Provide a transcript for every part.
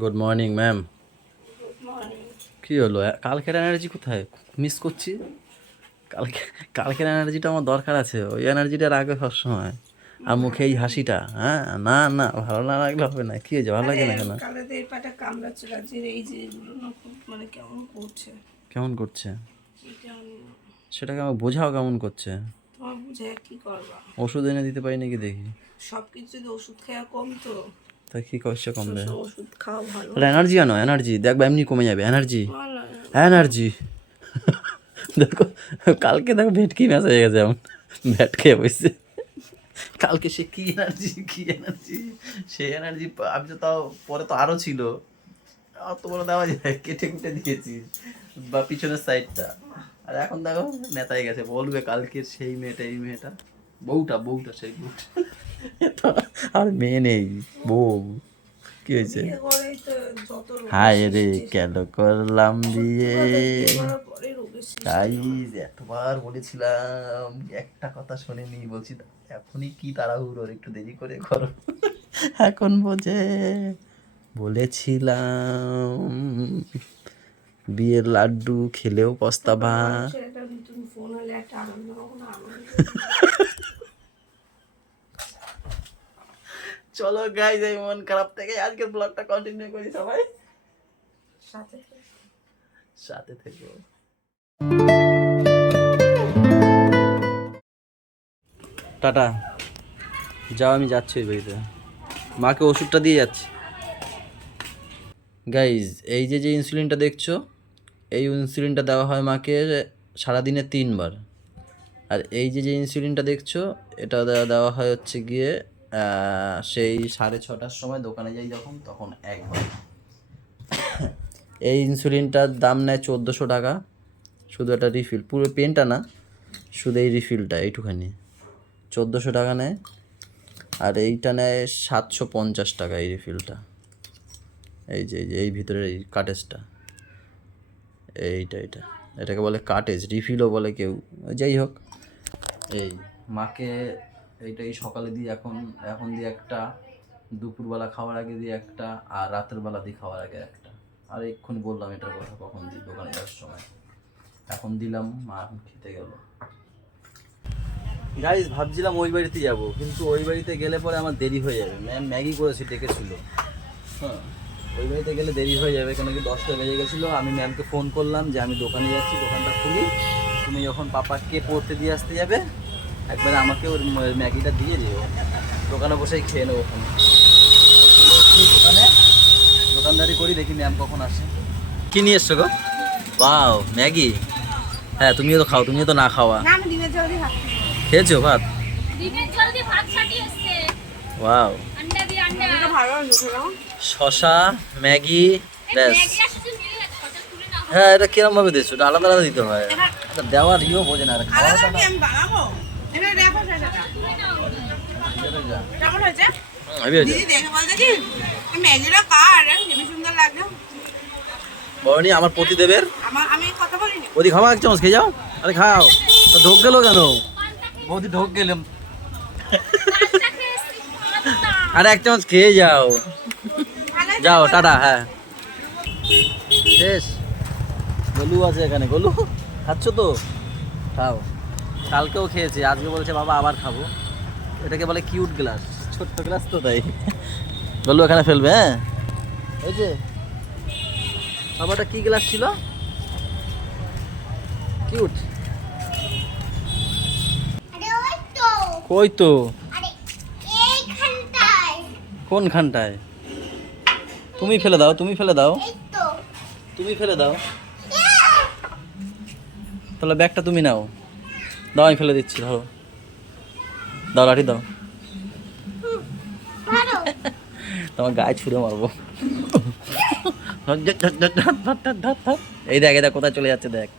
Good morning ma'am. Good morning. কী হলো, কালকের এনার্জি কোথায়? মিস করছি। কালকে কালকের এনার্জিটা আমার দরকার আছে, ওই এনার্জিটা রাখবে সবসময়। আর মুখে এই হাসিটা, হ্যাঁ না না, ভালো না লাগলে হবে না। কী হয়েছে, ভালো লাগে না কেন? কালে তো এই পাটা কামড়াচ্ছিল, আজ এই যে এগুলো না খুব মানে কেমন করছে। কেমন করছে কেমন সেটাকে আমাকে বোঝাও, কেমন করছে। তোমার বুঝে কি করবা? ওষুধ এনে দিতে পারি নাকি দেখি। সব কিছু যদি ওষুধ খাওয়া কম তো তা কী করছে কমবে? ওষুধ খাওয়া ভালো। তাহলে এনার্জি আনো, এনার্জি দেখবে এমনি কমে যাবে। এনার্জি ভালো। এনার্জি দেখো, কালকে দেখো ভেটকি ম্যাচ হয়ে গেছে, এমন ভ্যাট খেয়ে বসছে। কালকে সে কি এনার্জি, কি এনার্জি, সেই এনার্জি আমি তো তাও পরে তো আরও ছিল। অত বড় দেওয়া যায়, কেটে কুটে দিয়েছি বা পিছনের সাইডটা। আর এখন দেখো নেতায় গেছে, বলবে কালকের সেই মেয়েটা, এই মেয়েটা, বউটা বউটা সেই বউটা। আর মেয়ে নেই, বউ। কি হয়েছে? বিয়ে করেই তো যত রোগের হায় রে সৃষ্টি। কেন করলাম বিয়ে। বিয়ে করার পরে রোগের সৃষ্টি। তাই এতবার বলেছিলাম, একটা কথা শোনেনি। বলছি এখনই কি তাড়াহুড়োর, একটু দেরি করে করো। এখন বোঝে। বলেছিলাম বিয়ের লাড্ডু খেলেও পস্তাবা। মানুষের একটা নতুন ফোন হলে একটা আনন্দ পাবো না, আনন্দ। চলো গাইজ, এই মন খারাপ থেকে আজকের ব্লগটা কন্টিনিউ করি। সবাই সাথে সাথে থেকো। টাটা, যাও, আমি যাচ্ছি ওই বাড়িতে, মাকে ওষুধটা দিয়ে যাচ্ছি। গাইজ, এই যে যে ইনসুলিনটা দেখছো, এই ইনসুলিনটা দেওয়া হয় মাকে সারাদিনে 3 বার। আর এই যে যে ইনসুলিনটা দেখছো, এটা দেওয়া হয় হচ্ছে গিয়ে সেই 6:30টার সময় দোকানে যাই যখন, তখন একবার। এই ইনসুলিনটার দাম নেয় 1400 টাকা, শুধু একটা রিফিল, পুরো পেনটা না, শুধু এই রিফিলটা এইটুখানি 1400 টাকা নেয়। আর এইটা নেয় 750 টাকা, এই রিফিলটা। এই যে এই ভিতরের এই কাটেজটা, এইটা এটাকে বলে কাটেজ, রিফিলও বলে কেউ, যাই হোক। এই মাকে এইটাই সকালে দিই, এখন দিই একটা, দুপুরবেলা খাওয়ার আগে দিই একটা, আর রাতের বেলা দিই খাওয়ার আগে একটা। আর এক্ষুনি বললাম এটার কথা, কখন দিই দোকানে যাওয়ার সময়। এখন দিলাম, মা এখন খেতে গেল। গাইজ, ভাবছিলাম ওই বাড়িতে যাব, কিন্তু ওই বাড়িতে গেলে পরে আমার দেরি হয়ে যাবে। ম্যাম ম্যাগি করেছি, ডেকেছিল। হ্যাঁ, ওই বাড়িতে গেলে দেরি হয়ে যাবে, কেন কি 10টা বেজে গেছিলো। আমি ম্যামকে ফোন করলাম যে আমি দোকানে যাচ্ছি, দোকানটা খুলি, তুমি যখন পাপাকে পড়তে দিয়ে আসতে যাবে একবারে আমাকে ওর ম্যাগিটা দিয়ে দিও, দোকানে বসেই খেয়ে নেবো ওখানে। দোকানে দোকানদারি করি, দেখি ম্যাম কখন আসে। কি নিয়ে এসছো গো? বাও, ম্যাগি। হ্যাঁ, তুমিও তো খাও, তুমিও তো না খাওয়া। না, আমি ডিমের ঝোল দিয়ে ভাত খাই। খেয়েছো ভাত? ডিমের ঝোল দিয়ে ভাত সাটিয়ে এসছে। ওয়াও, আন্ডা দিয়ে আন্ডা। এটা ভালো খেলাম। শশা, ম্যাগি, ব্যাস। ম্যাগি আসছে মিলে ছটা তুলে নাও। হ্যাঁ, এটা কিরম ভাবে দিচ্ছ? এটা আলাদা আলাদা দিতে হয়, এটা দেওয়ার ইয়েও বোঝে না। আলাদা কি আমি বানাবো? এটা দেখো সেটা কেমন হয়েছে? দিদি দেখে বলতে কি ম্যাগিটা কার হেবি সুন্দর লাগলো। বরণী আমার প্রতিদেবের, আমি কথা বলিনি। বৌদি খাওয়া, এক চামচ খেয়ে যাও। আরে খাও, তো ঢোক গেল কেন? বৌদি ঢোক গেলাম। পান্তা খেয়ে এসছি, পান্তা। আরে এক চামচ খেয়ে যাও, যাও, টাটা। হ্যাঁ, শেষ। গলু আছে এখানে, গলু খাচ্ছ তো? খাও। কালকেও খেয়েছি, আজকে বলছে বাবা আবার খাবো। এটাকে বলে কিউট গ্লাস, ছোট্ট গ্লাস তো, তাই গলু এখানে ফেলবে। হ্যাঁ, ওই যে বাবাটা কি গ্লাস ছিল, কিউট। কই তো, কোন খানটায়? তুমি ফেলে দাও, তুমি ফেলে দাও, তুমি ফেলে দাও। তাহলে ব্যাগটা তুমি নাও, দাও, আমি ফেলে দিচ্ছি, ধরো, দাও, লাঠি দাও, তোমার গায়ে ছুঁড়ে মারবো। এই দেখ, এটা কোথায় চলে যাচ্ছে দেখ।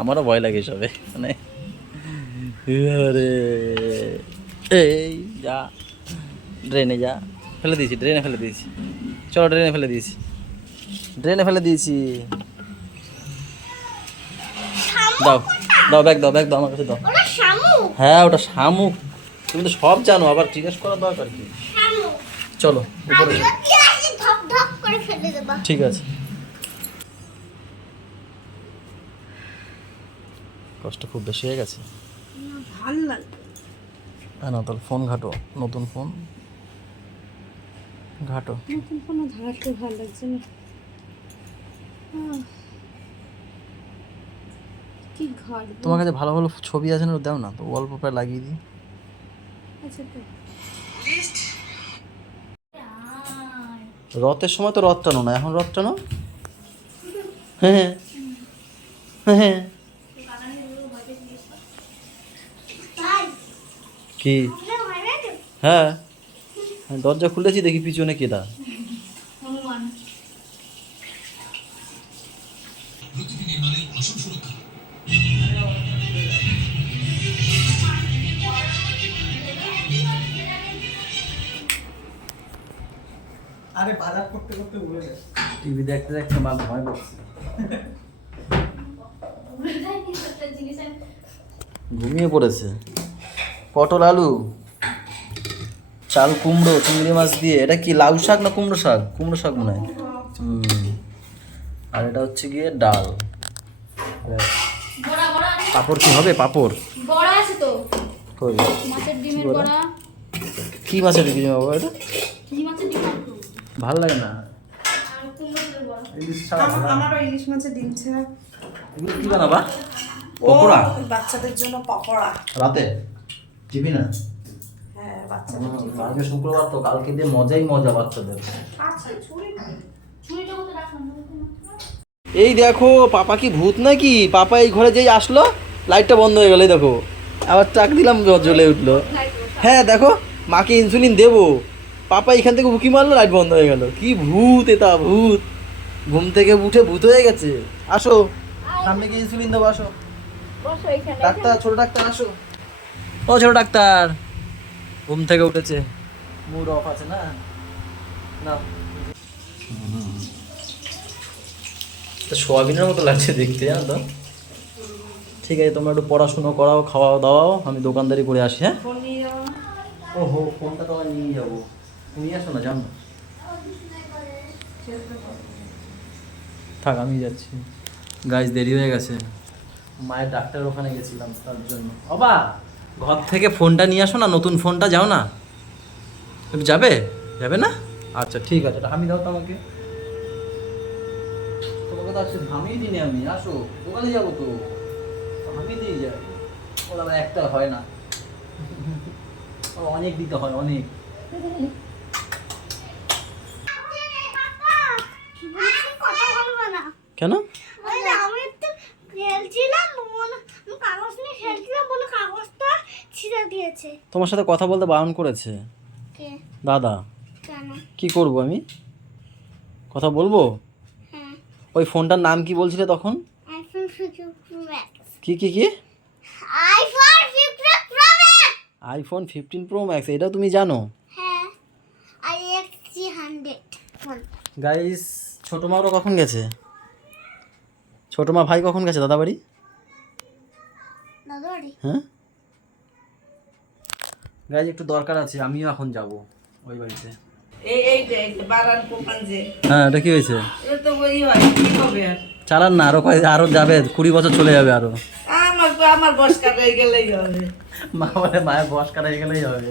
আমারও ভয় লাগে সবে, মানে এই যা, ড্রেনে যা, ফেলে দিয়েছি, ড্রেনে ফেলে দিয়েছি। চলো, ড্রেনে ফেলে দিয়েছি, ড্রেনে ফেলে দিয়েছি। দাও দাও, ব্যাগ দাও, ব্যাগ দাও, আমার কাছে দাও। হ্যাঁ, ওটা শামুক। তুমি তো সব জানো, আবার জিজ্ঞেস করার দরকার কি? চলো উপরে। করে ফেলে দেবা। ঠিক আছে, কষ্ট খুব বেশি হয়ে গেছে। ভাল লাগে না তাহলে ফোন ঘাটো, নতুন ফোন ঘাটো। নতুন কোনো ধারাতে ভালো লাগছে না। কি ঘর তোমার কাছে ভালো ভালো ছবি আছে না, দাও না তো, ওয়ালপেপার লাগিয়ে দিই। আচ্ছা তো রথের সময় তো রথ টানো না, এখন রথ টানো। হ্যাঁ হ্যাঁ হ্যাঁ। তাই কি? আমরা মারা দেব। হ্যাঁ, দরজা খুলেছি, দেখি পিছনে কেদা। আরে বাজার করতে করতে ভুলে যায়। টিভি দেখতে দেখতে মা ভয় করছে, ঘুমিয়ে পড়েছে। পটল আলু, চাল কুমড়ো, চিংড়ি মাছ দিয়ে। এটা কি লাউ শাক না কুমড়ো শাক? কুমড়ো শাক মনে হয়। আর এটা হচ্ছে গিয়ে ডাল। বড়া বড়া আছে, পাঁপড় কি হবে? পাঁপড় বড়া আছে তো, কই? মাছের ডিমের বড়া? বড়া। কি মাছের কি বাবা এটা? কি মাছের ডিম আর তো? ভালো লাগে না। আর কুমড়োর বড়া। ইলিশ ছাড়া ভালো লাগে না। আমারও ইলিশ মাছের ডিম ছাড়া। এগুলো কি বানাবা? পকোড়া? বাচ্চাদের জন্য পকোড়া। রাতে টিফিন না? হ্যাঁ বাচ্চাদের কালকে শুক্রবার তো, কালকে দিয়ে মজাই মজা বাচ্চাদের। আচ্ছা ছুরিটা কোথায় রাখলাম? এই দেখো পাপা কি ভূত নাকি? পাপা এই ঘরে যেই আসলো লাইটটা বন্ধ হয়ে গেল। এই দেখো আবার চাক দিলাম, জ্বলে উঠলো। হ্যাঁ দেখো, মাকে ইনসুলিন দেবো, পাপা এখান থেকে উকি মারলো, লাইট বন্ধ হয়ে গেল। কি ভূত এটা, ভূত! ঘুম থেকে উঠে ভূত হয়ে গেছে। আসো, সামনে গিয়ে ইনসুলিন দেবো, আসো। বসো এখানে। ডাক্তার, ছোট ডাক্তার আসো। ও ছোট ডাক্তার ঘুম থেকে উঠেছে, মুড অফ আছে না? না সোয়াবিনের মতো লাগছে দেখতে, জানো তো। ঠিক আছে, তোমরা একটু পড়াশুনো করাও, খাওয়া দাওয়াও, আমি দোকানদারি করে আসি। হ্যাঁ, ফোন নিয়ে যাও। ওহো, ফোনটা তো আমি নিয়ে যাবো, তুমি আসো না, জানো। থাক, আমি যাচ্ছি। গাইজ দেরি হয়ে গেছে, মায়ের ডাক্তারের ওখানে গেছিলাম তার জন্য। বাবা ঘর থেকে ফোনটা নিয়ে আসো না, নতুন ফোনটা, যাও না। তুমি যাবে? যাবে না? আচ্ছা ঠিক আছে, আমি দাও তো আমাকে। তোমাকে তো আজকে থামিয়ে দিনে আমি, আসো, দোকানে যাবো তো, থামিয়ে দিয়ে যাই। ওরা আবার একটা হয় না, অনেক দিতে হয়, অনেক। কথা বলবো না। কেন? ওই যে আমি একটু খেলছিলাম, কাগজ নিয়ে খেলছিলাম বলে কাগজটা ছিঁড়ে দিয়েছে। তোমার সাথে কথা বলতে বারণ করেছে কে? দাদা। কেন? কি করব আমি? কথা বলবো? হ্যাঁ, ওই ফোনটার নাম কি বলছিলে তখন? IPhone 15 pro max. কি কি কি? IPhone 15 pro max. IPhone 15 pro max, এটাও তুমি জানো? হ্যাঁ, i100 ফোন। গাইস, ছোট মাও কখন গেছে? ছোট মা ভাই কখন গেছে দাদা বাড়ি? দাদারি হ্যাঁ গাইস, একটু দরকার আছে, আমিও এখন যাব ওই বাড়িতে। এই বারান কোপান যে হ্যাঁ, এটা কি হয়েছে? এটা তো ওই হয়, কি হবে আর? চালান না, আরো যাবে, 20 বছর চলে যাবে আরো। আমার বয়স কাটাই গেলেই হবে। মা বলে মায়ের বয়স কাটাই গেলেই হবে।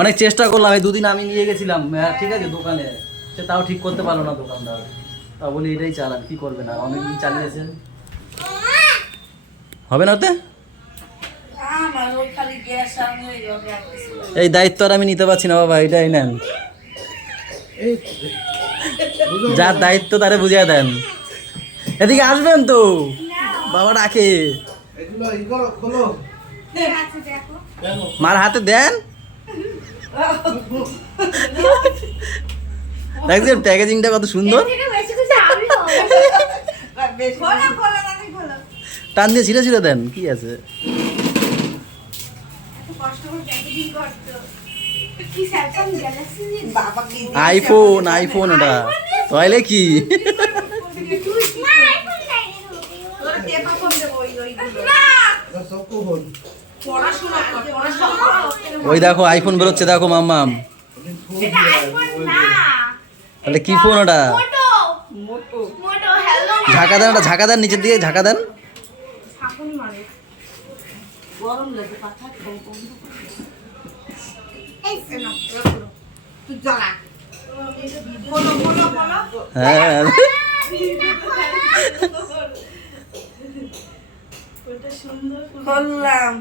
অনেক চেষ্টা করলাম, এই দুদিন আমি নিয়ে গেছিলাম, ঠিক আছে, দোকানে, সে তাও ঠিক করতে পারলো না দোকানদার। তা বলি এটাই চালান, কি করবেন, আর অনেকদিন চালিয়েছেন, হবে না ওতে। আমার ওই খালি গ্যাস আমি ওই হবে আর কিছু না। এই দায়িত্ব আর আমি নিতে পারছি না বাবা, এটাই নেন, যার দায়িত্ব তারে বুঝিয়ে দেন। এদিকে আসবেন তো, বাবা ডাকে। এগুলো ই করো, খোলো। আছে দেখো। মার হাতে দেন। দেখছেন প্যাকেজিংটা কত সুন্দর, থেকে বেশি কিছু আমি হবে। বেশি খোলো খোলো নানি খোলো। টান দিয়ে ছিঁড়ে ছিঁড়ে দেন, কি আছে। এত কষ্ট করে প্যাকেজিং করতে। কি স্যামসাং গ্যালাক্সি বাবা কি আইফোন ওটা, তাহলে কি? না আইফোন নাই। তোরা টেপা ফোন দেবো ওইগুলো। এটা সব তো বল। পড়াশোনা কর, পড়াশোনা কর। ওই দেখো আইফোন বেরোচ্ছে, দেখো মাম্মাম। এটা আইফোন না তাহলে কি ফোন ওটা? মোটো মোটো মোটো হ্যালো ঝাঁকা দেন, ওটা ঝাঁকা দেন, নিচের দিকে ঝাঁকা দেন। ছাকুন মারে গরম লাগে পাখা বন্ধ এই না তুই জ্বালা বলো বলো বলো হ্যাঁ খুললাম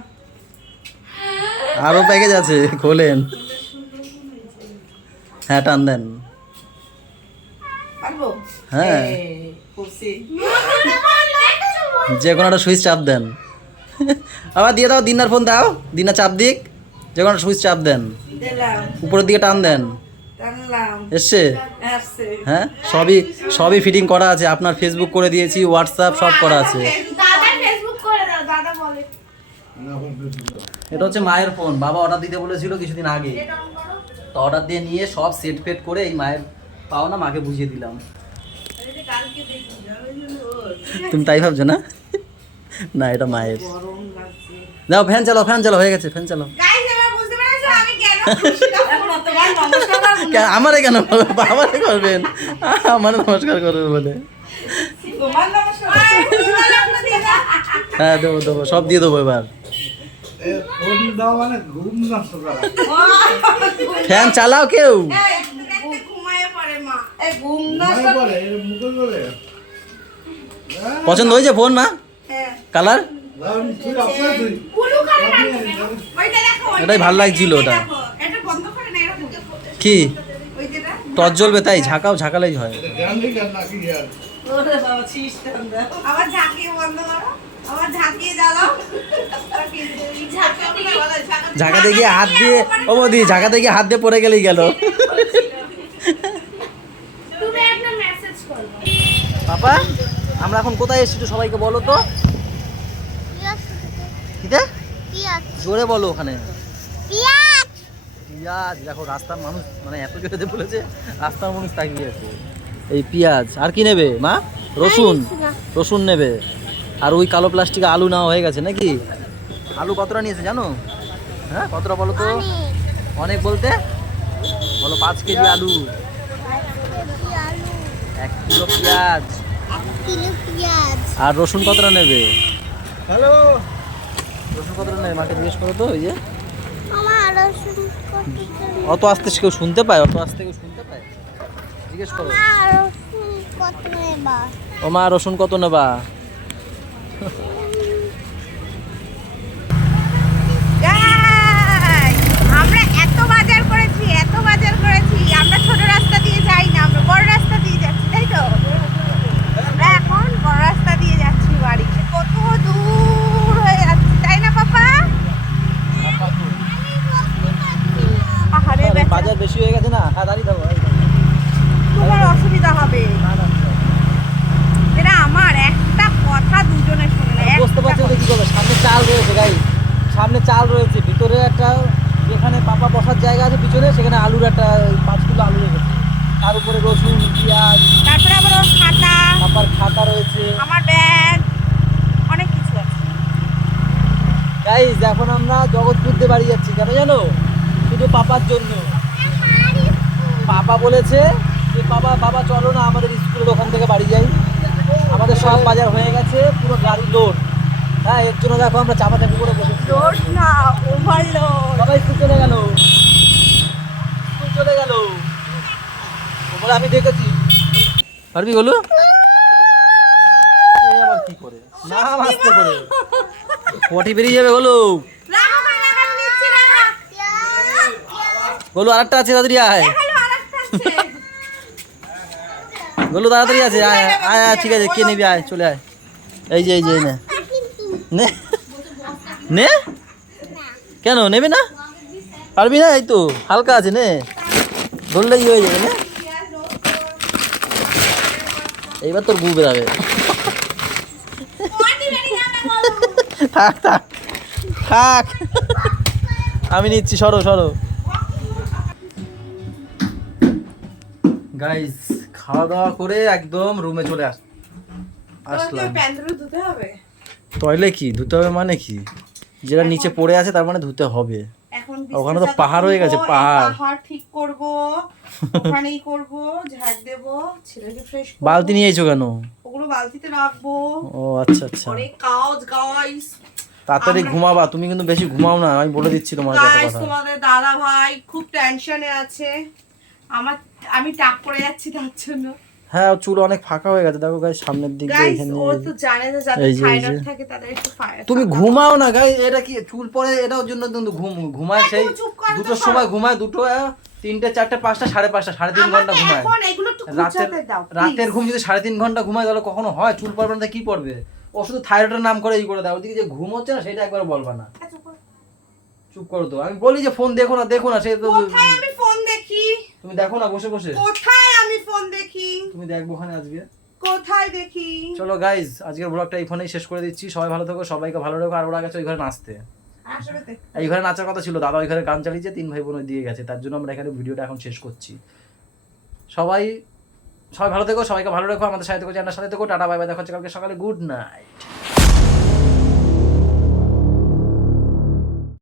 আরো প্যাকেজ আছে, খোলেন। হ্যাঁ টান দেন। পারবো হ্যাঁ খুশি যে কোনো একটা সুইচ চাপ দেন। আবার দিয়ে দাও, দিনার ফোন দাও, দিনা চাপ দিক, যে কোনো সুইচ চাপ দেন, দিলাম উপরের দিকে টান দেন। টানলাম এসছে? আসছে হ্যাঁ সবই ফিটিং করা আছে, আপনার ফেসবুক করে দিয়েছি, হোয়াটসঅ্যাপ সব করা আছে। দাদা ফেসবুক করে দাও, দাদা বলে এটা হচ্ছে মায়ের ফোন, বাবা অর্ডার দিতে বলেছিল কিছুদিন আগে, তো অর্ডার দিয়ে নিয়ে সব সেট ফেট করে এই মায়ের পাওনা মাকে বুঝিয়ে দিলাম। তুমি তাই ভাবছো না? না এটা মায়ের। গরম লাগছে যাও ফ্যান চালাও, ফ্যান চালাও, হয়ে গেছে, ফ্যান চালাও। গাইস এবার বুঝতে পেরেছো আমি কেন খুশি না এখন তোমার নমস্কার আমারে কেন বাবারে করবেন, আমার নমস্কার করবে বলে। তোমার নমস্কার হ্যাঁ দেবো দেবো, সব দিয়ে দেবো এবার। ফোন দাও মানে ঘুম নষ্ট করা। ফ্যান চালাও কেউ। ঘুমায় পড়ে মা এই ঘুম মনে পড়ে, এর মুখে বলে। পছন্দ হয়েছে ফোন মা? হ্যাঁ কালার দারুণ, তুই আপনার তুই। কুলু করে রাখবে ওইটা দেখো এটাই ভাল লাগছিল ওটা। এটা বন্ধ করে না এরকম কি ওই যেটা টর্চ জ্বলবে তাই ঝাঁকাও, ঝাঁকালেই হয়। এটা জ্ঞানই জ্ঞান নাকি জ্ঞান। ওরে বাবা সিস্টেম দাও আবার ঝাঁকিয়ে বন্ধ করো আবার ঝাঁকিয়ে জ্বালাও ঝাঁকাতে গিয়ে হাত দিয়ে, ও বৌদি ঝাঁকাতে গিয়ে হাত দিয়ে পড়ে গেলেই গেল। তুমি একটা মেসেজ করো। পাপা আমরা এখন কোথায় এসেছি একটু সবাইকে বলো তো। কিটা জোরে বলো ওখানে। পেঁয়াজ দেখো, রাস্তার মানুষ মানে এত জোরে বলেছে, রাস্তার মানুষ তাকিয়ে আছে। এই পেঁয়াজ আর কি নেবে মা? রসুন, রসুন নেবে। আর ওই কালো প্লাস্টিকে আলু নেওয়া হয়ে গেছে নাকি? আলু কতটা নিয়েছে জানো? হ্যাঁ কতটা বলো তো? অনেক বলতে বলো 5 কেজি আলু, 1 কিলো পেঁয়াজ। আর রসুন কতটা নেবে? হ্যালো, রসুন কতটা নেবে মাকে জিজ্ঞেস করো তো। ওই যে অত আস্তে কেউ শুনতে পায়? অত আস্তে কেউ শুনতে পায়? জিজ্ঞেস করো। ও মা রসুন কত নেবা? আমরা এত বাজার করেছি আমরা ছোট রাস্তা দিয়ে যাই না, আমরা বড় রাস্তা দিয়ে যাচ্ছি তাই তো। আমরা এখন বড় রাস্তা দিয়ে যাচ্ছি বাড়ি, কত দূর হয়ে যাচ্ছে তাই না পাপা? আহারে আরে, বেচারা, বাজার বেশি হয়ে গেছে না? হ্যাঁ দাঁড়িয়ে থাকো। তোমার অসুবিধা হবে। এরা আমার একটা কথা দুজনে শুনলে বুঝতে পারছি না কি করবে। সামনে চাল রয়েছে গাই, সামনে চাল রয়েছে, ভিতরে একটা যেখানে পাপা বসার জায়গা আছে পিছনে, সেখানে আলুর একটা 5 কিলো আলু রেখেছে, তার উপরে রসুন, পেঁয়াজ, তারপরে আবার ওর খাতা, পাপার খাতা রয়েছে। আমার ব্যাগ, অনেক কিছু আছে। গাইজ এখন আমরা জগৎপুর দিয়ে বাড়ি যাচ্ছি, কেন জানো? শুধু পাপার জন্য। পাপা বলেছে যে বাবা চলো না আমাদের স্কুলের ওখান থেকে বাড়ি যাই, আমাদের সব বাজার হয়ে গেছে, পুরো গাড়ি লোড। হ্যাঁ এর জন্য দেখো আমরা চাপাচাপি করে বসেছি। লোড না, ওভারলোড। বাবা স্কুল চলে গেল, স্কুল চলে গেল, বলে আমি দেখেছি। পারবি বলো? এই আবার কি করে না আসতে করে পটি বেরিয়ে যাবে বলো। রাখো ভাই, রাখো, নিচ্ছি, রাখো। বলো আরেকটা আছে, তাড়াতাড়ি আয়। দেখালো, আরেকটা আছে। বলো তাড়াতাড়ি আছে, আয় আয় আয়, ঠিক আছে কে নিবি আয়, চলে আয়। এই যে নে নে নে, কেন নেবে না? পারবি না? এই তো হালকা আছে, নে ধরলেই হয়ে যাবে। না এইবার তোর গু বেরাবে। থাক থাক থাক, আমি নিচ্ছি, সরো সরো। গাইস খাওয়া দাওয়া করে একদম রুমে চলে আসলাম। প্যান্টগুলো ধুতে হবে। টয়লে কি ধুতে হবে মানে কি? যেটা নিচে পড়ে আছে তার মানে ধুতে হবে। এখন ওখানে তো বিছানা পাহাড় হয়ে গেছে, তুলবো, এই পাহাড়। পাহাড় ঠিক করব, ওখানেই করব, ঝাড় দেব, ছেলেকে ফ্রেশ করব, বালতি নিয়ে এসো কেন? ওগুলো বালতিতে রাখবো। ও আচ্ছা আচ্ছা, অনেক কাজ গাইস। তাড়াতাড়ি ঘুমাবা, তুমি কিন্তু বেশি ঘুমাও না, আমি বলে দিচ্ছি তোমার একটা গাইস কথা। তোমাদের দাদা ভাই খুব টেনশনে আছে, আমি টাক করে যাচ্ছি তার জন্য। হ্যাঁ, ওর চুল অনেক ফাঁকা হয়ে গেছে, দেখো গাইস সামনের দিক দিয়ে গাইস এখানে। ও তো জানে যে যাদের এই যে, এই থাইরয়েড যে। থাকে তাদের একটু তুমি ঘুমাও না গাইস, এটা কি চুল পরে, এটা ওর জন্য কিন্তু ঘুমায় এই, সেই তুমি চুপ করো তো, দুটোর করো। সময় ঘুমায়, 2টো 3টে 4টে 5টা 5.5 3.5 ঘন্টা ঘুমায়। এখন এগুলো একটু রাতের গুছাতে দাও রাতের please। ঘুম যদি 3.5 ঘন্টা ঘুমায় তাহলে কখনো হয়? চুল পড়বে না তো কি পড়বে? ও শুধু থাইরয়েডের নাম করে এই করে দাও, ওদিকে যে ঘুম হচ্ছে না সেটা একবার বলবা না। আচ্ছা, করো। চুপ করো তো, আমি বলি যে ফোন দেখো না সে তো। কোথায় আমি ফোন দেখি? তুমি দেখো না বসে বসে, কোথায় আমি ফোন দেখি? তুমি দেখবো ওখানে আজকে। কোথায় দেখি? চলো গাইজ, আজকের ব্লগটা এই ফোনেই শেষ করে দিচ্ছি। সবাই ভালো থাকো, সবাইকে ভালো রাখো। আর ওরা গেছে ওই ঘরে নাচতে, আসলে দেখ এই ঘরে নাচার কথা ছিল, দাদা ওই ঘরে গান চালিয়েছে, 3 ভাই বোন ওই দিয়ে গেছে, তার জন্য আমরা এখানে ভিডিওটা এখন শেষ করছি। সবাই ভালো থেকো, সবাইকে ভালো রাখো, আমাদের সাথে থেকো, চ্যানেলের সাথে থেকো। টাটা বাই বাই, দেখা হচ্ছে কালকে সকালে। Good night.